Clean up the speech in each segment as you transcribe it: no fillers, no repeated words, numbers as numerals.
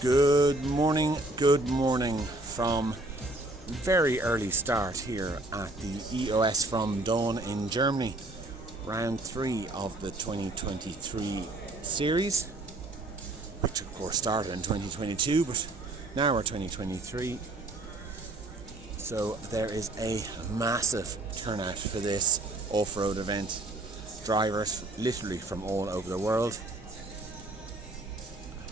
Good morning from very early start here at the EOS from Daun in Germany. Round 3 of the 2023 series, which of course started in 2022, but now we're 2023. So there is a massive turnout for this off-road event. Drivers literally from all over the world.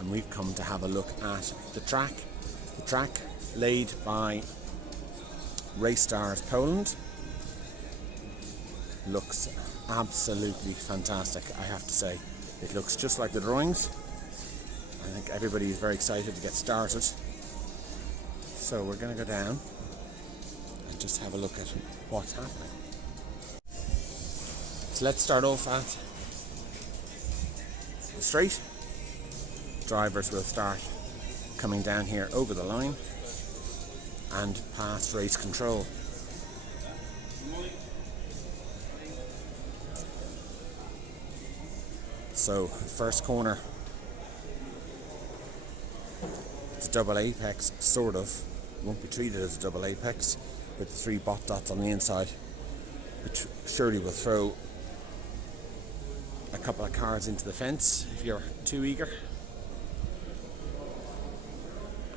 And we've come to have a look at the track. The track laid by Race Stars Poland looks absolutely fantastic, I have to say. It looks just like the drawings. I think everybody is very excited to get started. So we're going to go down and just have a look at what's happening. So let's start off at the straight. Drivers will start coming down here over the line and past race control. So first corner, it's a double apex, sort of. It won't be treated as a double apex with the 3 bot dots on the inside, which surely will throw a couple of cars into the fence if you're too eager.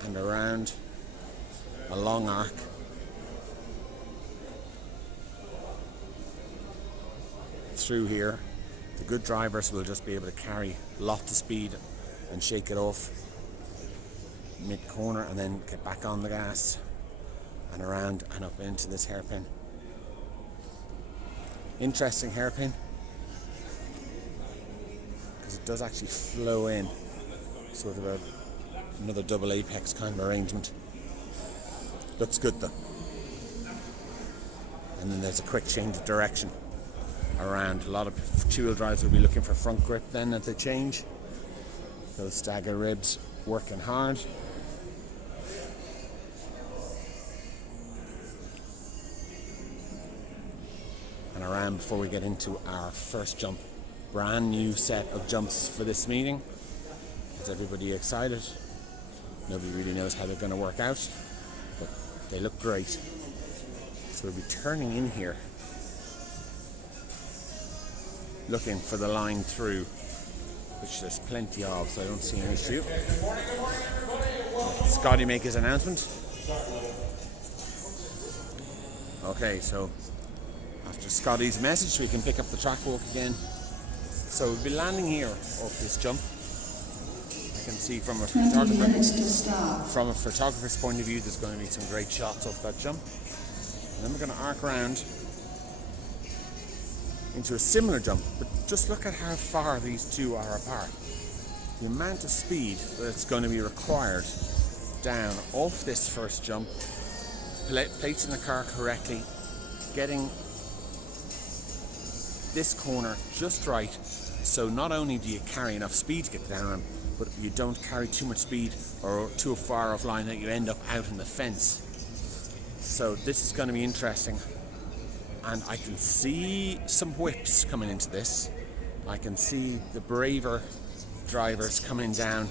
And around a long arc through here. The good drivers will just be able to carry lots of speed and shake it off mid corner and then get back on the gas and around and up into this hairpin. Interesting hairpin because it does actually flow in, sort of another double apex kind of arrangement. Looks good though. And then there's a quick change of direction around. A lot of two-wheel drives will be looking for front grip then as they change. Those stagger ribs working hard. And around before we get into our first jump. Brand new set of jumps for this meeting. Is everybody excited? Nobody really knows how they're going to work out, but they look great. So we'll be turning in here, looking for the line through, which there's plenty of, so I don't see an issue. Let Scotty make his announcement. Okay, so after Scotty's message, we can pick up the track walk again. So we'll be landing here off this jump. Can see from a photographer's point of view, there's going to be some great shots off that jump. And then we're going to arc around into a similar jump, but just look at how far these two are apart. The amount of speed that's going to be required down off this first jump, placing the car correctly, getting this corner just right, so not only do you carry enough speed to get the down ramp, but you don't carry too much speed or too far offline that you end up out in the fence. So this is going to be interesting, and I can see some whips coming into this. I can see the braver drivers coming down,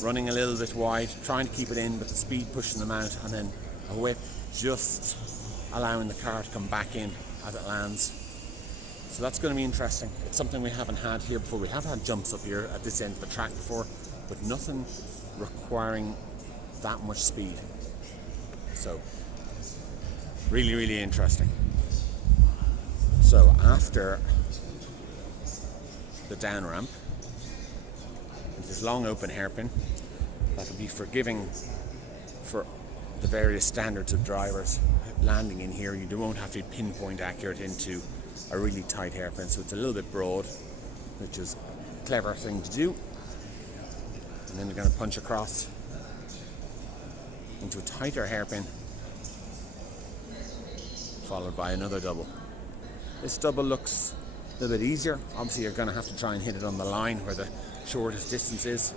running a little bit wide, trying to keep it in, but the speed pushing them out, and then a whip just allowing the car to come back in as it lands. So that's going to be interesting. It's something we haven't had here before. We have had jumps up here at this end of the track before, but nothing requiring that much speed. So really, really interesting. So after the down ramp, this long open hairpin, that'll be forgiving for the various standards of drivers landing in here. You won't have to be pinpoint accurate into a really tight hairpin, so it's a little bit broad, which is a clever thing to do. And then we're going to punch across into a tighter hairpin, followed by another double. This double looks a little bit easier. Obviously you're going to have to try and hit it on the line where the shortest distance is,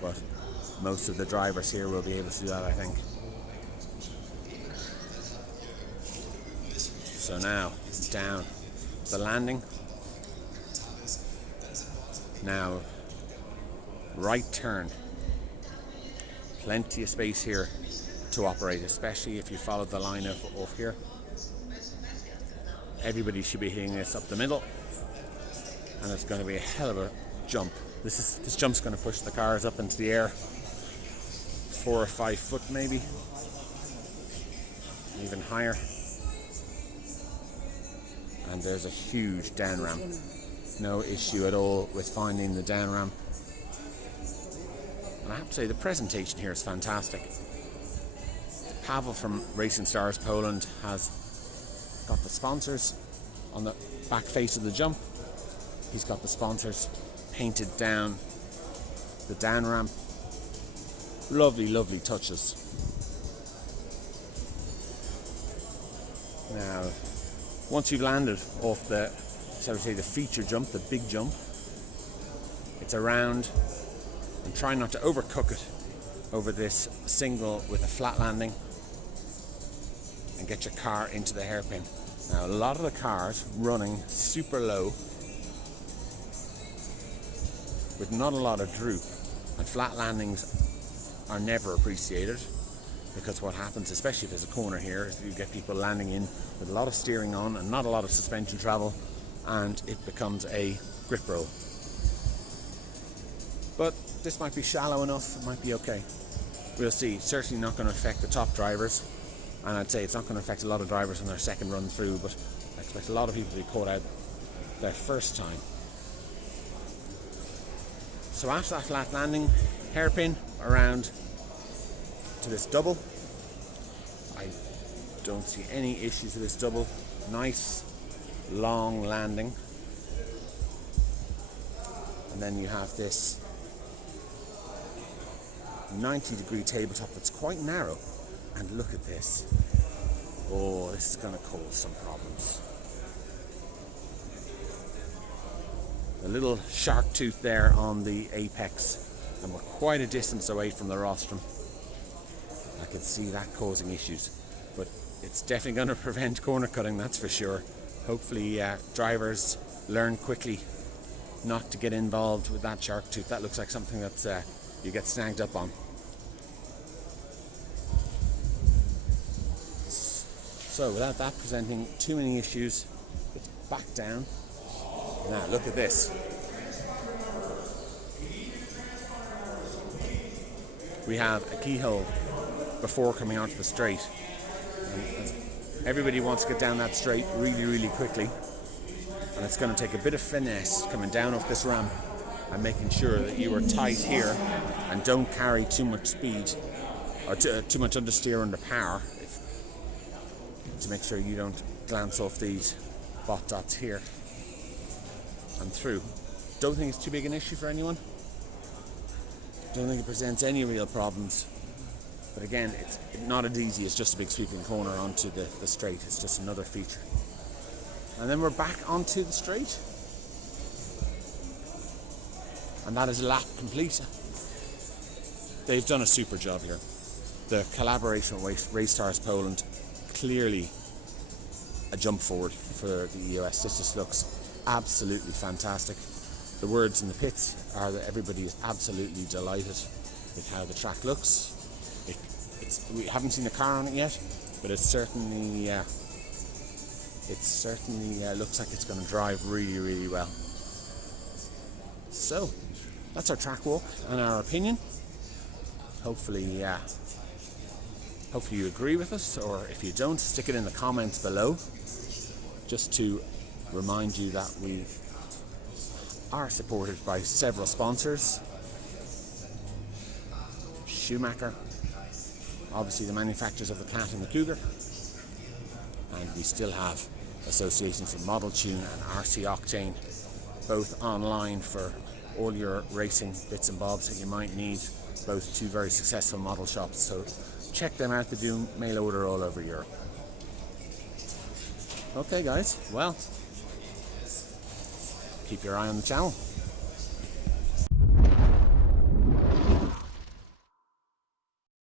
but most of the drivers here will be able to do that, I think. So now it's down the landing. Now right turn Plenty of space here to operate, especially if you follow the line of here. Everybody should be hitting this up the middle, and it's going to be a hell of a jump. This jump's going to push the cars up into the air 4 or 5 foot, maybe even higher. And there's a huge down ramp. No issue at all with finding the down ramp. And I have to say, the presentation here is fantastic. Pavel from Racing Stars Poland has got the sponsors on the back face of the jump. He's got the sponsors painted down the down ramp. Lovely, lovely touches. Now, once you've landed off the, shall we say, the feature jump, the big jump, it's around, and try not to overcook it over this single with a flat landing, and get your car into the hairpin. Now, a lot of the cars running super low with not a lot of droop, and flat landings are never appreciated, because what happens, especially if there's a corner here, is you get people landing in with a lot of steering on and not a lot of suspension travel, and it becomes a grip roll. But this might be shallow enough, it might be okay. We'll see. Certainly not going to affect the top drivers, and I'd say it's not going to affect a lot of drivers on their second run through, but I expect a lot of people to be caught out their first time. So after that flat landing, hairpin around to this double. I don't see any issues with this double. Nice long landing. And then you have this 90-degree tabletop that's quite narrow. And look at this. Oh, this is going to cause some problems. A little shark tooth there on the apex, and we're quite a distance away from the rostrum. I can see that causing issues, but it's definitely going to prevent corner cutting, that's for sure. Hopefully drivers learn quickly not to get involved with that shark tooth. That looks like something that you get snagged up on. So without that presenting too many issues, it's back down. Now look at this. We have a keyhole before coming onto the straight. And everybody wants to get down that straight really, really quickly. And it's going to take a bit of finesse coming down off this ramp and making sure that you are tight here and don't carry too much speed or too much understeer under power, to make sure you don't glance off these bot dots here and through. Don't think it's too big an issue for anyone. Don't think it presents any real problems. But again, it's not as easy as just a big sweeping corner onto the straight. It's just another feature. And then we're back onto the straight. And that is a lap complete. They've done a super job here. The collaboration with Race Stars Poland, clearly a jump forward for the EOS. This just looks absolutely fantastic. The words in the pits are that everybody is absolutely delighted with how the track looks. We haven't seen a car on it yet, but it certainly looks like it's going to drive really, really well. So that's our track walk and our opinion. Hopefully you agree with us, or if you don't, stick it in the comments below. Just to remind you that we are supported by several sponsors. Schumacher, obviously the manufacturers of the Cat and the Cougar, and we still have associations with Model Tune and RC Octane, both online for all your racing bits and bobs that you might need. Both two very successful model shops, so check them out. They do mail order all over Europe. Okay guys, well, keep your eye on the channel.